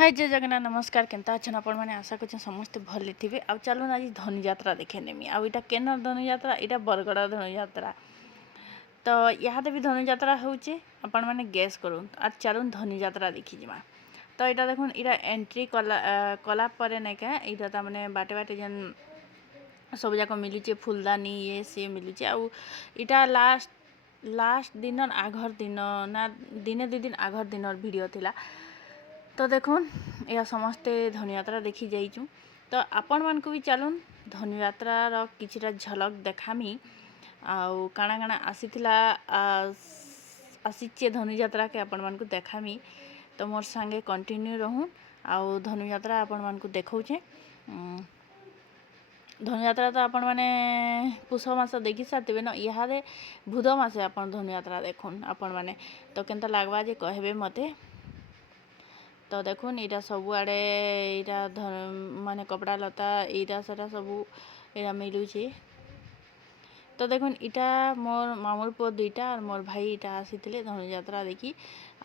हाय जय जगन्नाथ नमस्कार केनता अच्छन आपण मैंने आशा कर समस्ते भले थे आ चलुन आज धनुजात्रा देखे नेमी आईटा केन धनुजात्रा यहाँ बरगड़ धनुजात्रा तो यहाँ भी धनुजात्रा होचे आपण मैंने गैस करूँ आज चलुन धनुजात्रा देखी जा तो यहाँ देखुन यहाँ एंट्री कला पर नहीं क्या यहाँ मैंने बाटे बाटे जेन सब जाक मिलूचे फुलदानी ये सी मिलूचे आईटा लास्ट दिन आघर दिन ना दिने दु दिन आघर दिन वीडियो थिला। तो देखुन या समस्ते धनुयात्रा देखी जाइचु तो आपण मान को भी चलुन धनुयात्रार किछिटा झलक देखामी आउ काଣା काଣା आसीथिला आसीचे धनुयात्रा के आपण मान को देखामी तो मोर संगे कंटिन्यू रहून आउ धनुयात्रा आपण मान को देखौछे। धनुयात्रा तो आपण माने पुष मास देखी सारथिबे न इहादे बुध मासे आपण धनुयात्रा देखुन आपण माने तो केनता लागबा जे कहबे मते। तो देखुन यहाँ सब आड़े यहाँ माने कपड़ा लता यहाँ से सब यहाँ मिलूचे। तो देखुन इटा मोर मामूर पुओ दुईटा और मोर भाई इटा आसी धनुयात्रा देखी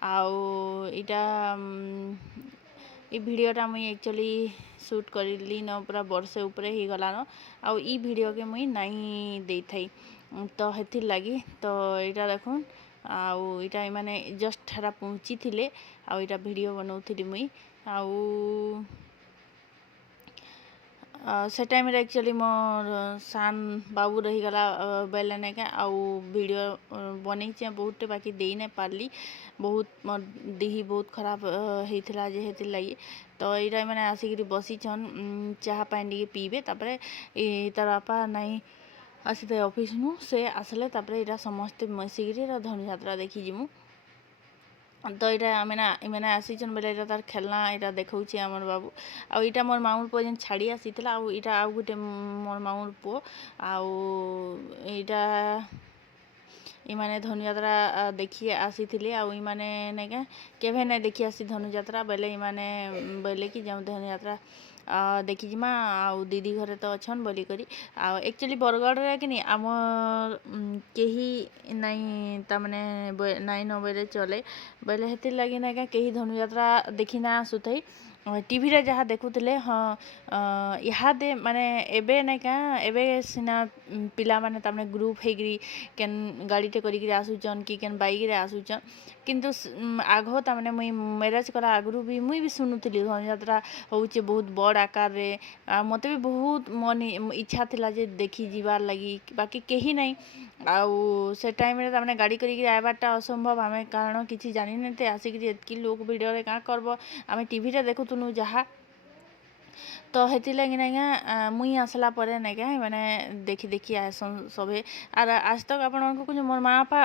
आउ इटा भिडियोटा मुई एक्चुअली शूट करली न पूरा वर्षे उपरे ही गला न आउ ई भिडियो के मुई नहीं दे थाई तो हेथिर लगी। तो यहाँ देखुन आउ इटा माने जस्ट हेरा पहुँची थिले आउ इटा वीडियो बनाउथली मुई आउ से टाइम रे एक्चुअली मोर सान बाबू रही गला बेले ने का आउ वीडियो बनैचे बहुत बाकी दे नहीं पारली बहुत मोर देही बहुत खराब होइथिला जे हेतिर लगी। तो यहाँ मैंने आसिक बसी छन चाह पानी टिके पीबे तापर तार बापा नहीं आसी थे ऑफिस नु से आसले तापर यहाँ समस्ते मिसिक धनुयात्रा देखी जिमु। तो यहाँ मैंने आसीचन बेले यहाँ तार खेलना यहाँ देखा आमर बाबू आईटा मोर मामूर पुओ जेन छाड़ी आसीथिला आउ इटा आउ गोटे मोर मामूर पुओ आउ इटा इमाने धनुयात्रा देखी आसीथिले आउ इमाने नहीं क्या केभे नहीं देखी आसी धनुयात्रा बेले इमाने बेले कि जाऊँ धनुयात्रा देखी जिमा आउ दीदी घरे तो अच्छन बोली करी आ एक्चुअली बरगढ़ रे कि आम कहीं नहीं तमने नाइन बेले चले बेले हेतिर लगी ना क्या कहीं धनुयात्रा देखी ना आसुथई टीवी रे जहाँ देखुले हाँ इहादे माने एबे नहीं क्या एबे सिना पिला माने तमने ग्रुप हेगरी केन गाड़ीटे करिक आसुचन कि केन बाइक रे आसुचन किंतु आग तमने मुई मैरेज करा आगु भी मुई भी शुणुली धनुयात्रा होचे बहुत बड़ आकार रे मते भी बहुत मन इच्छा थिला जे देखी जीवार लगी बाकी कहीं नहीं आउ से टाइम रे तमने गाड़ी करिक आबारटा असंभव आमे कारण किसी जानि नते आसिक एतकी लोक वीडियो रे का करबो आमे टीवी रे देखुथुनु जहा। तो हेती लगी ना मुई आसला परे नहीं क्या मैंने देखी देखी आसन सभे आर आज तक आपण कुछ मोर माँ बापा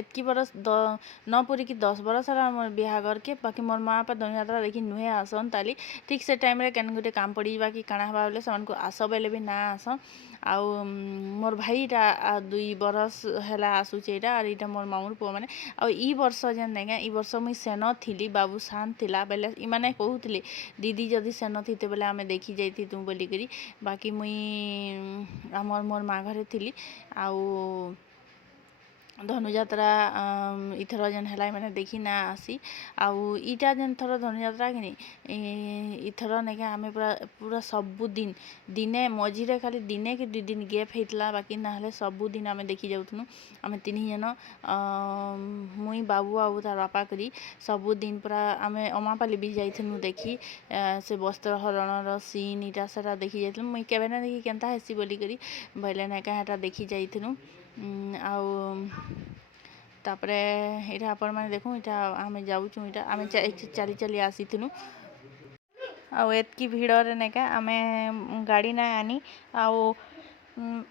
एतकी बरस न पूरी की 10 बरस है मोर बिहागर के बाकी मोर माँ बापा धनुयात्रा देखी नुहे आसन ताली ठीक से टाइम रे केन गोटे काम पड़ी बाकी काଣା हवा बोले से आस बेले भी ना आसन आउ मोर भाईटा 2 बरस है आसूचे यहाँ और यहाँ मोर मामूर पुओ मैंने आ ई वर्ष जेन नहीं ई वर्ष मुई सेन थी बाबू सान थिला बेले इमाने कहूले दीदी जदि सेन थी बेले आम देखी जाती तू बोलिकी बाकी मुई आमर मोर माँ घरे थी आउ धनुयात्रा इथर जेन है मैंने देखी ना आसी आउ इटा जेन थर धनुयात्रा कि इथर नहीं क्या आम पूरा पूरा सबुदिन दिने मझीरे खाली दिने कि 2 दिन गैप होता बाकी ना सबुदिन आम देखी जाऊँ आम 3 जन मुई बाबू आउ तार बापा करी सबुदिन पूरा आम अमापाली भी जाइनु देखी से वस्त्र हरणर सीन इटा सेटा देखी जाइनु मुई केबे ना देखी केनता हेसी बोलिकी बोले ना क्या देखी जाइनु आउ तापरे यहाँ आपण मैंने देखूँ यहाँ आम जाऊँ यहाँ आम चली चली आसी थी आउ एतकी भिड़ नहीं क्या आम गाड़ी ना आनी आउ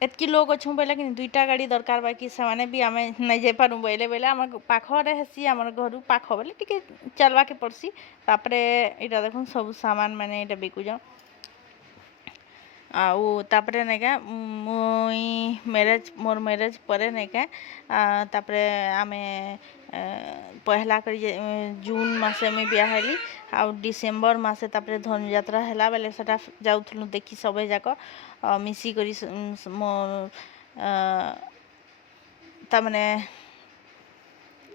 एतकी लोग अच्छु बोले कि 2टा गाड़ी दरकार बाकी से भी आम नहीं जा पारूँ बोले बोले आम पाखे हेसी आम घर पाख बोले टी चलवा के पड़सी तापरे यहाँ देखो सब सामान मैंने यहाँ बिकुछ आउ तापरे नहीं क्या मुई मोर मैरेज परे नहीं क्या तापरे आमे पहला कर जून मासे में बिया हेली आउ डिसेम्बर मासे तापरे धनुयात्रा है बेले सेटा जाऊँ देखी सबे जाक मिसिकरी मोर तमने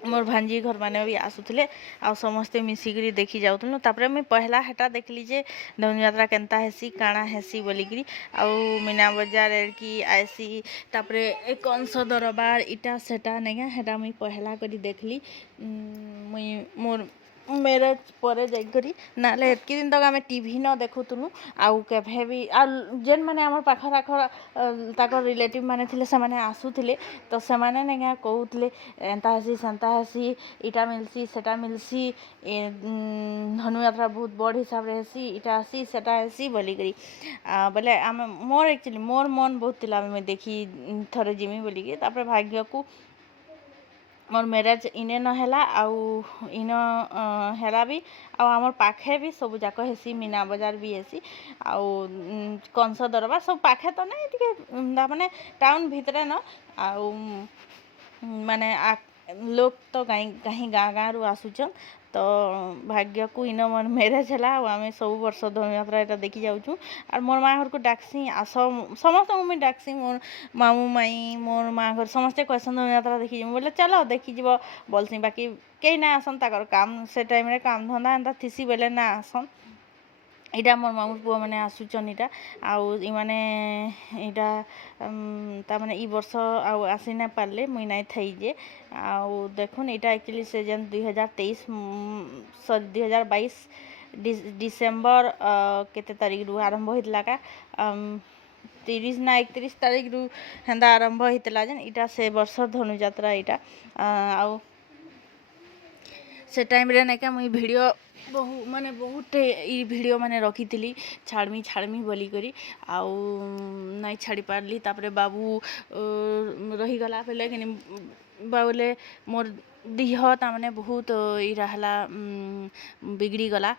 मोर भांजी घर माने भी आसुले आ समस्ते मिसिकी देखी जाऊँ तापर मुई पहला हेटा देखली जे धनुयात्रा केनता हेसी काଣା हेसी बोलिकी आउ मीना बजार की आसी तापर कंस दरबार इटा सेटा नहीं हेटा मुई पहला करी देखली मुई मोर मैरेज पर जाइकरी नाले एतकी दिन तक आम टीवी न देखुलु आउ केभे भी जेन मैंने आम पाखर आखर तक रिलेटिव माने थिले से माने आसुथिले तो से माने नहीं कहूले एंता हेसी सेंता हेसी इटा मिलसी सेटा मिलसी धनुयात्रा बहुत बड़ हिसाब रे हेसी इटा हेसी सेटा हेसी बोलिकी बोले आम मोर एक्चुअली मोर मन बहुत थिला मैं देखी थरे जिमी बोलिकी तापर भाग्य को मोर मैरेज इने न हैला आउ इन हैला भी आमर पाखे भी सब जाक हेसी मीना बजार भी हेसी आउ कंस दरबार सब पाखे तो नहीं टिके माने टाउन भितरे न आउ माने लोग तो कहीं गाँ गाँ रु आसुचन तो भाग्य को इन मोर मैरेज है आम सब वर्ष धनुयात्रा यहाँ देखी जाऊँ और मोर माँ घर को डाकसी आस समस्त मुझे डाकसी मोर मामू माई मोर माँ घर समस्ते कहसन धनुयात्रा देखी बोले चलो देखी जीव बोलसी बाकी कहीं ना आसन ताकर काम से टाइम रे काम धंदा एंता थीसी बोले ना आसन इटा मोर मामू पुआ मैंने आसुचन इटा आउ इमाने इटा तामाने ई वर्ष आउ आसी ना पारले मुई नाई थई जे आउ देखुन इटा एक्चुअली से जन 2023 सॉरी 2022 डिसेम्बर केते तारीख रु आरंभ होइतला का 30 ना 31 तारीख रु हेंदा आरंभ होइतला जन इटा से वर्ष धनुयात्रा इटा आउ से टाइम रे नाइका मुई वीडियो माने बहुत वीडियो माने रखी छाड़मी बोली करी आउ नाई छाड़ी पारली तापरे बाबू रही गला पहले कि बाबूले मोर देह ताने बहुत ई रहला बिगड़ी गला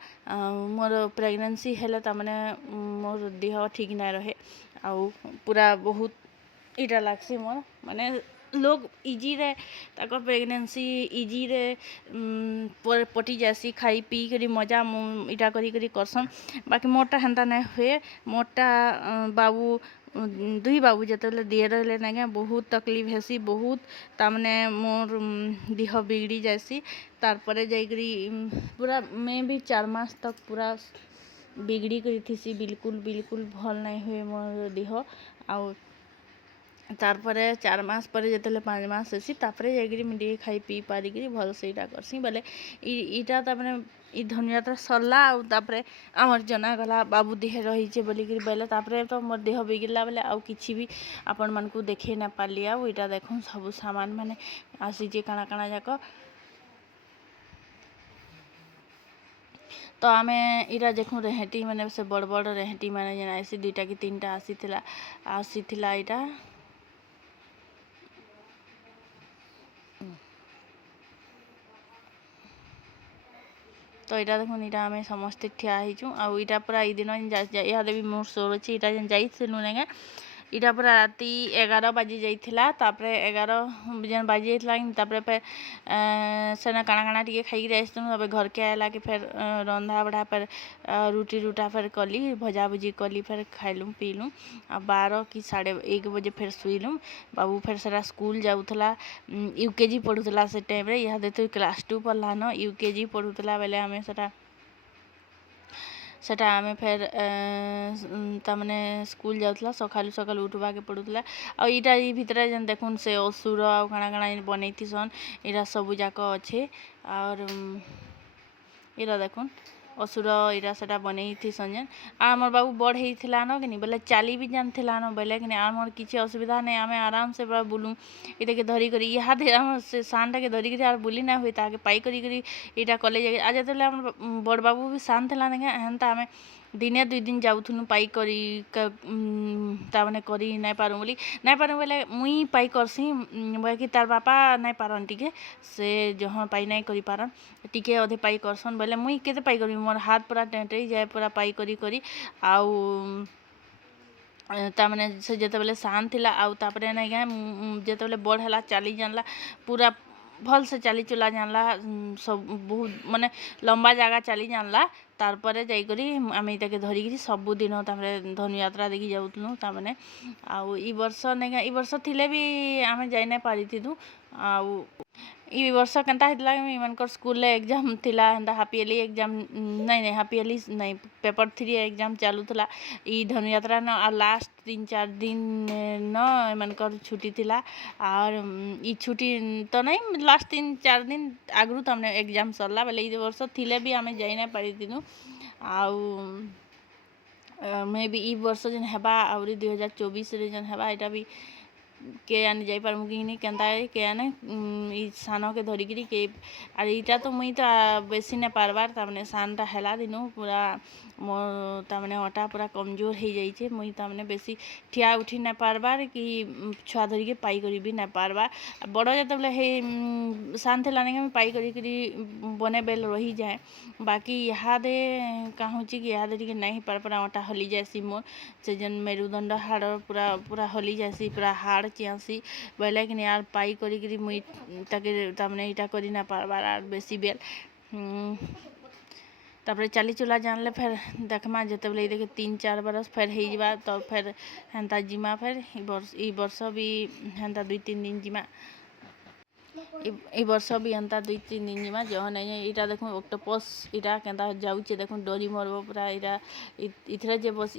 मोर प्रेगनेंसी हेले ताने मोर देह ठीक ना रहे आउ पूरा बहुत इटा लागसी मोर माने लोग इजी रे ताको प्रेगनेंसी इजी रे पटी जासी खाई पी करी मजा इटा करी करसन बाकी मोरटा हेन्ता नहीं हुए मोरटा बाबू दुई बाबू जिते दिए रहे ना बहुत तकलीफ हेसी बहुत तामने मोर देह बिगड़ी जासी तारपरे जाइकरी पूरा मैं भी 4 मास तक पूरा बिगड़ी करी थीसी बिल्कुल भल नहीं हुए मोर देह आउ तारपरे 4 मास पर जिते 5 मास हेसी तापरे जाइकरी मुझे खाई पी पारिकी भल से इटा करसी बोले इटा तापने ई धनुयात्रा सरला आउ तापरे आमर जना गला बाबू देह रही बोलिकी बोले तापरे तो मोर देह बिगड़ला बोले आउ किछि भी आपण मानकु देखे ना पारली आउ इटा देखुन सब सामान माने आसी काना काना जाक तो आमे इरा देखूँ रेहेटी माने से बड़ बड़ रेहेटी माने जेना आसी 2टा कि 3टा आसीथिला इटा तो यहाँ देखुन इटा आम समस्ते ठिया होइचु आउ इटा पूरा ई दिन यहाँ भी मोर सोर अच्छी इटा जेन जाइलु ना इटा पूरा राति 11 बाजी जाइथिला तापरे 11 जेन बाजी जाइथिला तापरे फिर सेना काना काना टिके खाइक आसलु तापर घर के आला कि फिर रंधा बढ़ा फिर रुटी रुटा फिर कली भजा भुजी कली फिर खाइलु पीलु आ 12 कि 1:30 बजे फिर शुइलु बाबू फिर सेरा स्कूल जाऊला यूकेजी पढ़ुला से टाइम रे यहाँ देते क्लास 2 पढ़ला न यूकेजी पढ़ुला बेले आम सेटा आमे फिर तामने स्कूल जाऊला सकालू उठवा के पड़ूला आ इटा ई भितरे जेन देखुन से असुर आ काना काना बनई थीसन इरा सब जाक अच्छे और इरा देखुन असुर इरा सेटा बनई थीसन जेन आमर बाबू बड़ होइथिला न कि बोले चाली भी जानथिला न बोले कि आमर किछि असुविधा नहीं आमे आराम से पूरा बुलू इटा के धरी करी यहाँ आम से शानटा के धरी करी आर बुली ना हुई ताके पाई करी इटा कॉलेज आज जेतले आम बड़ बाबू भी शान थिला ना हेन्ता आमे दिने 2 दिन जाऊथुनु पाई करी तामने करी नहीं पारू बोले मुई पाई करसी बोले कि तार बापा नहीं पारन टिके से जहाँ पाई नहीं करी पारन टिके अधे पाई करसन बोले मुई केते पाई करी मोर हाथ पूरा टेंटई जाए पूरा पाई करी आउ तामने से जेते बेले शान थिला आउ तापरे नहीं जेते बेले बड़ हला चाली जानला पूरा भल से चली चुला जानला सब बहुत माने लंबा जगह चली जानला तारपरे जाइकरी आम इटाके धरिकी सबुदिन तामरे धनुयात्रा देखी जाऊँ तामने आउ ई वर्ष नहीं ई वर्ष थिले भी आम जाई नहीं पारिथिलु आउ ई वर्ष केन्ता होता इमानकर स्कूल एग्जाम थिला हेन्ता हाफ इयरली एग्जाम नहीं हाफ इयरली नहीं पेपर 3 एग्जाम चालू थला ई धनुयात्रा न आ लास्ट 3-4 दिन न इमानकर छुट्टी थिला और ई छुट्टी तो नहीं लास्ट 3-4 दिन आगु तमने एग्जाम सरला बेले ई वर्ष थिले भी आमे जाई ना पारी दिनु आउ मे बी ई वर्ष जन हेबा आउरी 2024 रे जन हेबा एटा भी के आने जाई पारमु कि नहीं केन्ता के आने ई सान के धरिकी के आर इटा तो मुई तो बेसी ना पारबार तामने सानटा हेला दिनु पूरा मो तामने अटा पूरा कमजोर हो जाइए मुई तामने बेसी ठिया उठी ना पारबार कि छुआ धरिकी पाई करी भी ना पारबार बड़ जत बेले हे सान थेला नहीं पाई करी बने बेल रही जाए बाकी इहादे कहूँ कि इहादे टिके नहीं पार पूरा अटा हली जाएसी मोर से जन मेरुदंड हाड़ पूरा पूरा हली जाएसी पूरा हाड़ चियासी बोले कि यार पाई करी मुई ताके तामने इटा करी ना पारबार आर बेसी बेल तापर चली चुला जानले फिर देखमा जते बेले देखे 3-4 बरस फिर हो जावा तो फिर हेन्ता जिमा फिर ई वर्ष भी हेन्ता 2-3 दिन जिमा ई वर्ष भी एंता 2-3 दिन जिमा जह नहीं इटा देखो ऑक्टोपस इटा केन्ता जाऊचे देखो डरी मरबो पूरा इटा इथरे जे बस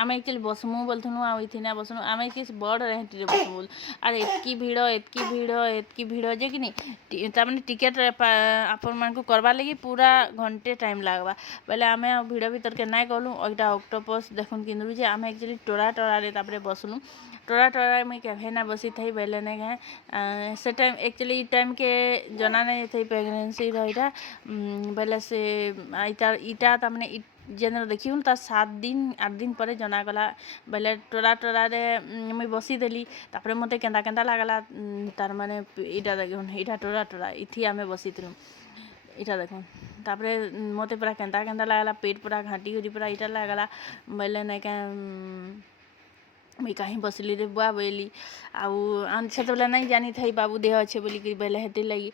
आमे एक्चुअली बसमु बोलथनु आ इथिना बसनु आमे किस बड़ रेहटी रे बसमु अरे एतकी भीड़ जे कि नहीं तामने टिकट आपन मान को करबा लगी पूरा घंटे टाइम लागबा बेले आमे भीड़ भीतर के नाय गलु ओइटा ऑक्टोपस देखुन किंदु जे आमे एक्चुअली टोरा रे तापरे बसलु टोरा मुई केभे ना बसी थई बेले ने गए से टाइम एक्चुअली टाइम के जना नहीं थी प्रेगनेंसी रहा बेले से इटा तमने जेन देखी तार 7-8 दिन पर जना गला बेले टोरा रे मुई बसी देली तापरे मते केन्ता लागला तार माने इटा देखुन इटा टोरा इथि आमे बसी थी इटा देखुन तापरे मते पूरा केन्ता लागला पेट पूरा घाटी हो पूरा इटा लागला बेले नहीं क्या मुई कहीं बसली रे बुआ बोली आउ से बेले नहीं जानी थी बाबू देह अच्छे बोली कि बेले हेती लगी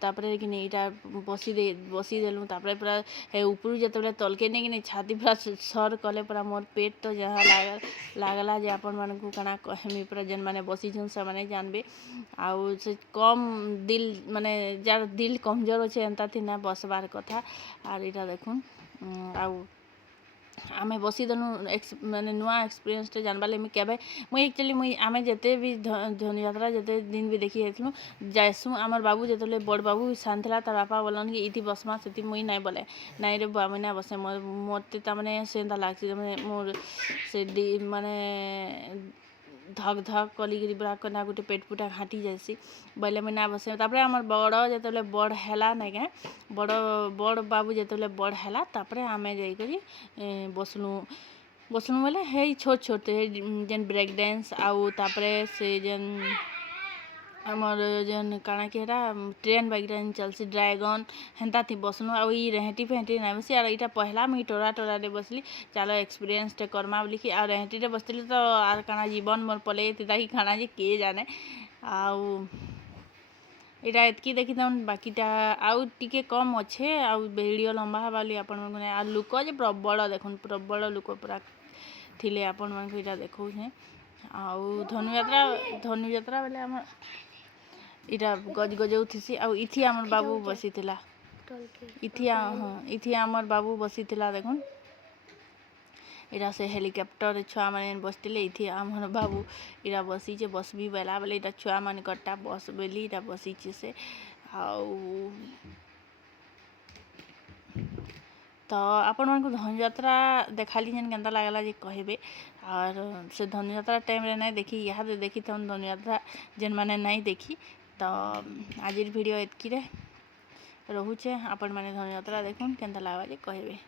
तापरे कि नहीं इटा बसी देलु तापरे पूरा हे ऊपर जत बेले तलके नहीं कि नहीं छाती पूरा सर कले पूरा मोर पेट तो जहाँ लागला जे अपन मान को कना कहमी पूरा जन माने बसी छन से माने जानबे आउ से कम दिल माने जार दिल कमजोर अच्छे एंता थी ना बसबार कथा आर इटा देखुन आउ आमे बसी देनु माने नुआ एक्सपीरियंस टे जानबा ले मुई एक्चुअली मुई आमे जते भी धनुयात्रा जते दिन भी देखी जाइथनु जायसु आमर बाबू जतले बड़ बाबू सानथला तार बापा बोलन कि इति बसमा सेति मुई नाय बोले नाय रे बुआ मुई ना बसे मोते ता माने सेंता लागसी माने मोर से माने धक कलिगिरी बड़ा कना गोटे पेट पुटा घाटी जासी बोले मुई ना बसे तापरे आमर बड़ जतले बड़ हेला नाय के बड़ बाबू जतले बड़ हेला तापरे आमे जाई करी बसलु बोले हे छोट जेन ब्रेक डांस आउ तापरे से जेन आमर जेन काना कि हेटा ट्रेन बाइक चलसी ड्रैगन हेन्ता थी बसनु आ ई रेहटी फेहटी ना बसी आर इटा पहला मुई टोरा रे बसली चलो एक्सपीरियंस टे करमा बोली कि आ रेहटी रे बसली तो आर काना जीवन मोर पले ताही खाना जे के जाने आउ इटा एतकी देखी तम बाकीटा आउ टिके कम अच्छे आउ वीडियो लंबा हवा बोली आपण मन आ लुक जे प्रबल देखुन प्रबल लुक पूरा थिले आपण मन को इटा देखौ छे आउ धनुयात्रा बेले हम इटा गजौ थिसी आउ इथि आमर बाबू बसी थिला इथि आमर बाबू बसी थिला देखुन इटा से हेलिकॉप्टर छुआ माने बसतिले इथि आमर बाबू इटा बसी जे बस भी बेला बेले इटा छुआ माने कट्टा बस बेली इटा बसी छे से आउ तो आपण मन को धनुयात्रा देखाली जेन केन्ता लागला जे कहबे और से धनुयात्रा टाइम रे नहीं देखी यहाँ देखी तम धनुयात्रा जेन माने नहीं देखी तो आज वीडियो एतकी रे रहुचे आपण माने धनुयात्रा देखुन केन्ता लागला जे कहबे।